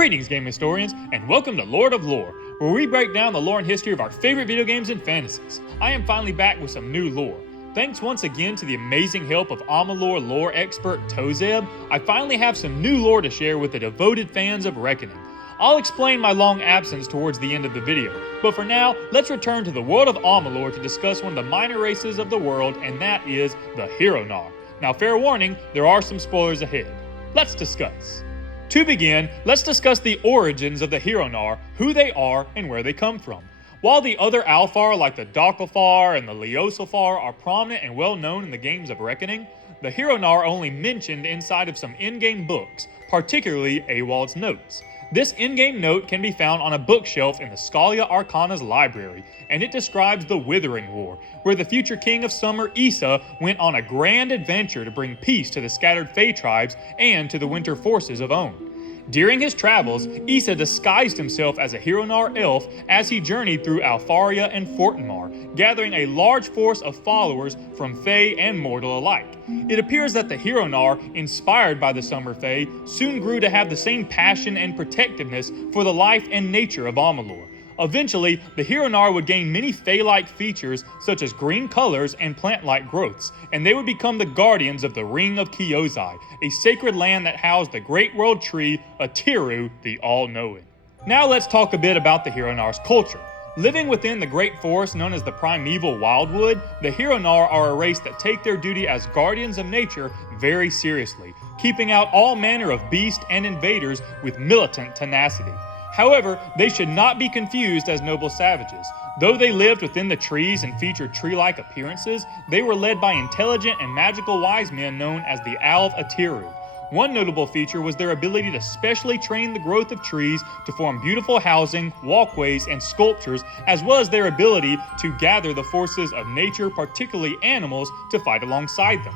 Greetings, game historians, and welcome to Lord of Lore, where we break down the lore and history of our favorite video games and fantasies. I am finally back with some new lore. Thanks once again to the amazing help of Amalur lore expert Tozeb, I finally have some new lore to share with the devoted fans of Reckoning. I'll explain my long absence towards the end of the video, but for now, let's return to the world of Amalur to discuss one of the minor races of the world, and that is the Hironar. Now, fair warning, there are some spoilers ahead. Let's discuss. To begin, let's discuss the origins of the Hironar, who they are, and where they come from. While the other Alfar like the Alfar and the Alfar are prominent and well known in the games of Reckoning, the Hironar are only mentioned inside of some in-game books, particularly Awald's notes. This in-game note can be found on a bookshelf in the Scalia Arcana's library, and it describes the Withering War, where the future king of summer, Issa, went on a grand adventure to bring peace to the scattered Fey tribes and to the winter forces of Own. During his travels, Issa disguised himself as a Hironar elf as he journeyed through Alfaria and Fortinmar, gathering a large force of followers from Fey and mortal alike. It appears that the Hironar, inspired by the Summer Fey, soon grew to have the same passion and protectiveness for the life and nature of Amalur. Eventually, the Hironar would gain many Fey-like features such as green colors and plant-like growths, and they would become the guardians of the Ring of Kyozai, a sacred land that housed the great world tree, Atiru, the All-Knowing. Now let's talk a bit about the Hironar's culture. Living within the great forest known as the primeval Wildwood, the Hironar are a race that take their duty as guardians of nature very seriously, keeping out all manner of beasts and invaders with militant tenacity. However, they should not be confused as noble savages. Though they lived within the trees and featured tree-like appearances, they were led by intelligent and magical wise men known as the Alv Atiru. One notable feature was their ability to specially train the growth of trees to form beautiful housing, walkways, and sculptures, as well as their ability to gather the forces of nature, particularly animals, to fight alongside them.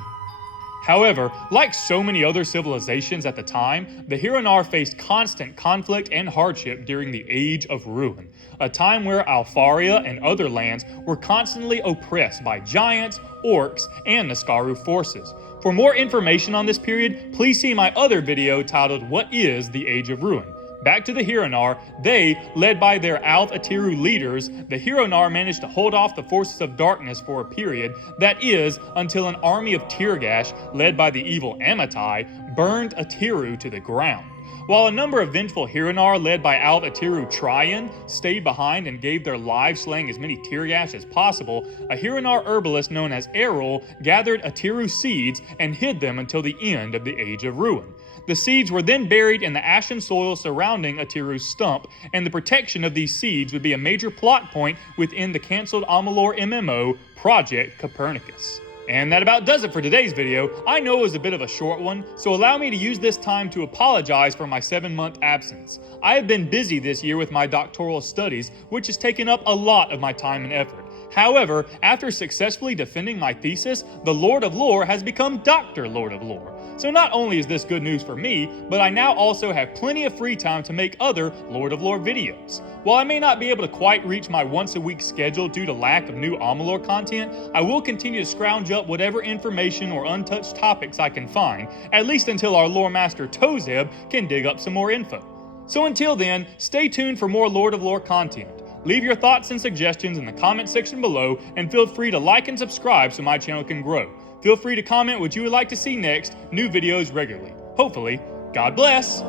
However, like so many other civilizations at the time, the Hironar faced constant conflict and hardship during the Age of Ruin, a time where Alfaria and other lands were constantly oppressed by giants, orcs, and Niskaru forces. For more information on this period, please see my other video titled What is the Age of Ruin? Back to the Hironar, they, led by their Alv Atiru leaders, the Hironar managed to hold off the forces of darkness for a period, that is, until an army of Tirgash, led by the evil Amatai, burned Atiru to the ground. While a number of vengeful Hironar led by Alv Atiru Tryon stayed behind and gave their lives slaying as many Tirgash as possible, a Hironar herbalist known as Errol gathered Atiru seeds and hid them until the end of the Age of Ruin. The seeds were then buried in the ashen soil surrounding Atiru's stump, and the protection of these seeds would be a major plot point within the cancelled Amalur MMO, Project Copernicus. And that about does it for today's video. I know it was a bit of a short one, so allow me to use this time to apologize for my 7-month absence. I have been busy this year with my doctoral studies, which has taken up a lot of my time and effort. However, after successfully defending my thesis, the Lord of Lore has become Dr. Lord of Lore. So not only is this good news for me, but I now also have plenty of free time to make other Lord of Lore videos. While I may not be able to quite reach my once-a-week schedule due to lack of new Amalur content, I will continue to scrounge up whatever information or untouched topics I can find, at least until our lore master Tozeb can dig up some more info. So until then, stay tuned for more Lord of Lore content. Leave your thoughts and suggestions in the comment section below, and feel free to like and subscribe so my channel can grow. Feel free to comment what you would like to see next, new videos regularly. Hopefully, God bless!